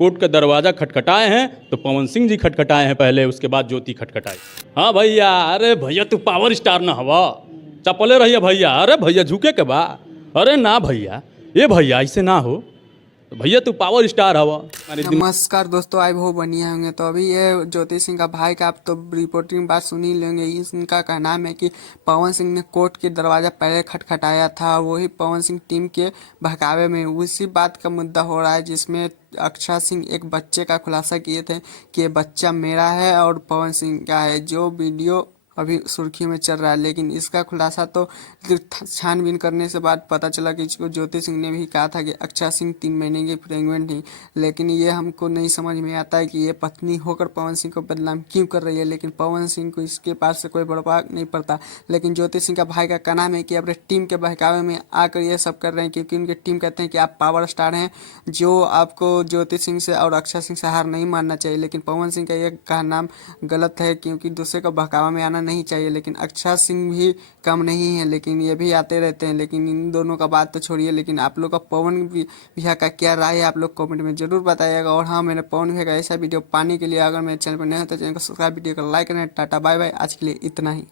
Court का दरवाज़ा खटखटाए हैं तो पवन सिंह जी खटखटाए हैं पहले, उसके बाद ज्योति खटखटाई। हाँ भैया, अरे भैया तू पावर स्टार ना हवा, चपले रहिए भैया। अरे भैया झुके के बा, अरे ना भैया, ये भैया ऐसे ना हो, तो भैया तू पावर स्टार हवा। नमस्कार दोस्तों, आए हो बनिए होंगे। तो अभी ये ज्योति सिंह का भाई का आप तो रिपोर्टिंग बात सुन ही लेंगे। इनका कहना है कि पवन सिंह ने कोर्ट के दरवाज़ा पहले खटखटाया था, वही पवन सिंह टीम के बहकावे में उसी बात का मुद्दा हो रहा है, जिसमें अक्षय सिंह एक बच्चे का खुलासा किए थे कि ये बच्चा मेरा है और पवन सिंह का है, जो वीडियो अभी सुर्खी में चल रहा है। लेकिन इसका खुलासा तो छानबीन करने से बाद पता चला कि इसको ज्योति सिंह ने भी कहा था कि अक्षय सिंह 3 महीने की प्रेग्नेंट थी। लेकिन ये हमको नहीं समझ में आता है कि ये पत्नी होकर पवन सिंह को बदनाम क्यों कर रही है। लेकिन पवन सिंह को इसके पास से कोई बर्बाद नहीं पड़ता। लेकिन ज्योति सिंह का भाई का कहना है कि अपने टीम के बहकावे में आकर ये सब कर रहे हैं, क्योंकि उनकी टीम कहते हैं कि आप पावर स्टार हैं, जो आपको ज्योति सिंह से और अक्षय सिंह से हार नहीं मानना चाहिए। लेकिन पवन सिंह का ये कहना गलत है, क्योंकि दूसरे को बहकावा में आना नहीं चाहिए। लेकिन अक्षय सिंह भी कम नहीं है, लेकिन ये भी आते रहते हैं। लेकिन इन दोनों का बात तो छोड़िए, लेकिन आप लोग का पवन भैया का क्या राय है, आप लोग कमेंट में जरूर बताइएगा। और हाँ, मैंने पवन भैया का ऐसा वीडियो पाने के लिए अगर मेरे चैनल पर नए हो तो चैनल को सब्सक्राइब, वीडियो को लाइक करें। टाटा बाय बाय, आज के लिए इतना ही।